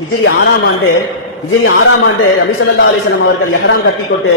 ஹிஜ்ரி 6ஆம் ஆண்டு நபி ஸல்லல்லாஹு அலைஹி வஸல்லம் அவர்கள் இஹ்ராம் கட்டிக்கொண்டு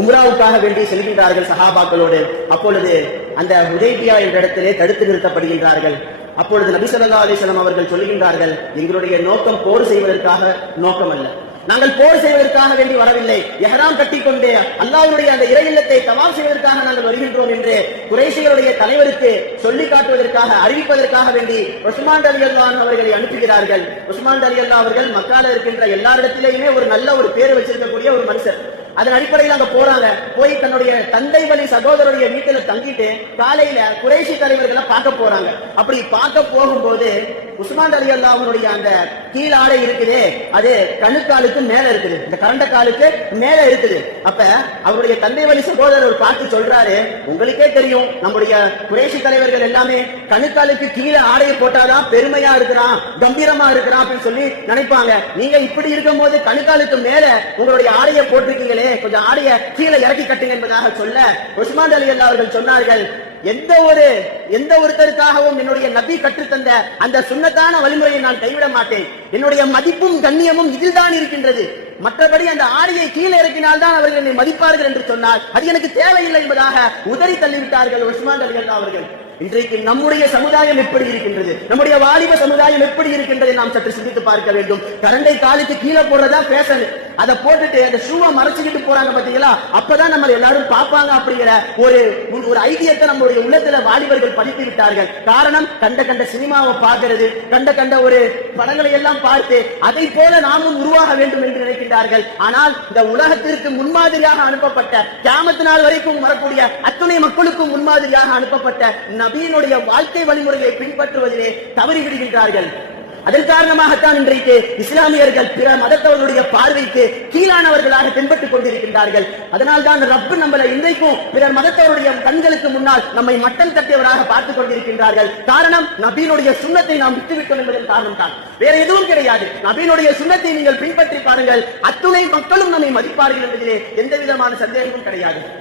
உம்ராவுக்காக வேண்டி செல்கின்றார்கள் சஹாபாக்களோடு. அப்பொழுது அந்த ஹுதைபியா என்ற இடத்திலே தடுத்து நிறுத்தப்படுகின்றார்கள். அப்பொழுது நபி ஸல்லல்லாஹு அலைஹி வஸல்லம் அவர்கள் சொல்கின்றார்கள், எங்களுடைய நோக்கம் போர் செய்வதற்காக நோக்கம் அல்ல, நாங்கள் போர் செய்வதற்காக வேண்டி வரவில்லை, இஹ்ராம் கட்டிக்கொண்டு அல்லாஹ்வுடைய அந்த இறை இல்லத்தை தவாஃப் செய்வதற்காக நாங்கள் வருகின்றோம் என்று குறைஷிகளுடைய தலைவருக்கு சொல்லி காட்டுவதற்காக, அறிவிப்பதற்காக வேண்டி உஸ்மான் ரலியல்லாஹு அன்ஹு அவர்களை அனுப்புகிறார்கள். உஸ்மான் ரலியல்லாஹு அவர்கள் மக்கால இருக்கின்ற எல்லாரிடத்திலேயுமே ஒரு நல்ல ஒரு பேர் வச்சிருக்கக்கூடிய ஒரு மனுஷர். அதன் அடிப்படையில் அங்க போறாங்க. போய் தன்னுடைய தந்தை வழி சகோதரருடைய வீட்டுல தங்கிட்டு காலையில குறைஷி தலைவர்களை பார்க்க போறாங்க. அப்படி பார்க்க போகும்போது உஸ்மான் ரலியல்லாஹு அவருடைய அந்த கீழ் ஆடை இருக்குது, அது கணுக்காலுக்கு மேல இருக்குது, இந்த கரண்ட காலுக்கு மேல இருக்குது. அப்ப அவருடைய தந்தை வழி சகோதரர் பார்த்து சொல்றாரு, உங்களுக்கே தெரியும் நம்முடைய குறைஷி தலைவர்கள் எல்லாமே கணுக்காலுக்கு கீழே ஆடையை போட்டாதான் பெருமையா இருக்கிறான், கம்பீரமா இருக்கிறான் அப்படின்னு சொல்லி நினைப்பாங்க. நீங்க இப்படி இருக்கும் போது கணுக்காலுக்கு மேல உங்களுடைய ஆடையை போட்டிருக்கீங்களே, கொஞ்சம் ஆடைய கீழே இறக்கி கட்டுங்க என்பதாக சொல்ல உஸ்மான் ரலியல்லாஹு அவர்கள் சொன்னார்கள், எந்த ஒருத்தருக்காகவும் என்னுடைய நபி கற்றுத்தந்த அந்த சுன்னத்தான வழிமுறையை நான் கைவிட மாட்டேன். என்னுடைய மதிப்பும் கண்ணியமும் இதில் தான் இருக்கின்றது. மற்றபடி அந்த ஆடையை கீழே இறக்கினால் தான் அவர்கள் என்னை மதிப்பார்கள் என்று சொன்னார். அது எனக்கு தேவையில்லை என்பதாக உதறி தள்ளிவிட்டார்கள் உஸ்மான் ரலியல்லாஹு அவர்கள். இன்றைக்கு நம்முடைய சமுதாயம் எப்படி இருக்கின்றது, நம்முடைய வாலிப சமுதாயம் எப்படி இருக்கின்றது நாம் சற்று சிந்தித்து பார்க்க வேண்டும். கரண்டை காலுக்கு கீழே போடுறதா ஃபேஷன், அதை போட்டுட்டு அந்த ஷூவை மறைச்சுக்கிட்டு போறாங்க பாத்தீங்களா, அப்பதான் நம்ம எல்லாரும் பார்ப்பாங்க அப்படிங்கிற ஒரு ஐடியத்தை நம்முடைய உள்ளத்துல வாலிபர்கள் படித்து விட்டார்கள். காரணம், கண்ட சினிமாவை பார்க்கிறது, கண்ட ஒரு படங்களை எல்லாம் பார்த்து அதை போல நாமும் உருவாக வேண்டும் என்று நினைக்கின்றார்கள். ஆனால் இந்த உலகத்திற்கு முன்மாதிரியாக அனுப்பப்பட்ட, கியாமத் நாள் வரைக்கும் வரக்கூடிய அத்துணை மக்களுக்கும் முன்மாதிரியாக அனுப்பப்பட்ட நபியினுடைய வாழ்க்கை வழிமுறையை பின்பற்றுவதிலே தவறிவிடுகின்றார்கள். அதன் காரணமாகத்தான் இன்றைக்கு இஸ்லாமியர்கள் பிற மதத்தவர்களுடைய பார்வைக்கு கீழானவர்களாக பின்பற்றிக் கொண்டிருக்கின்றார்கள். அதனால் தான் ரப்பு நம்மளை இன்றைக்கும் பிறர் மதத்தவருடைய கண்களுக்கு முன்னால் நம்மை மட்டம் தட்டியவராக பார்த்துக் கொண்டிருக்கின்றார்கள். காரணம், நபியினுடைய சுன்னத்தை நாம் விட்டுவிட்டோம் என்பதன் காரணம் தான், வேற எதுவும் கிடையாது. நபியினுடைய சுன்னத்தை நீங்கள் பின்பற்றி பாருங்கள், அத்துணை மக்களும் நம்மை மதிப்பார்கள் என்பதிலே எந்த விதமான சந்தேகமும் கிடையாது.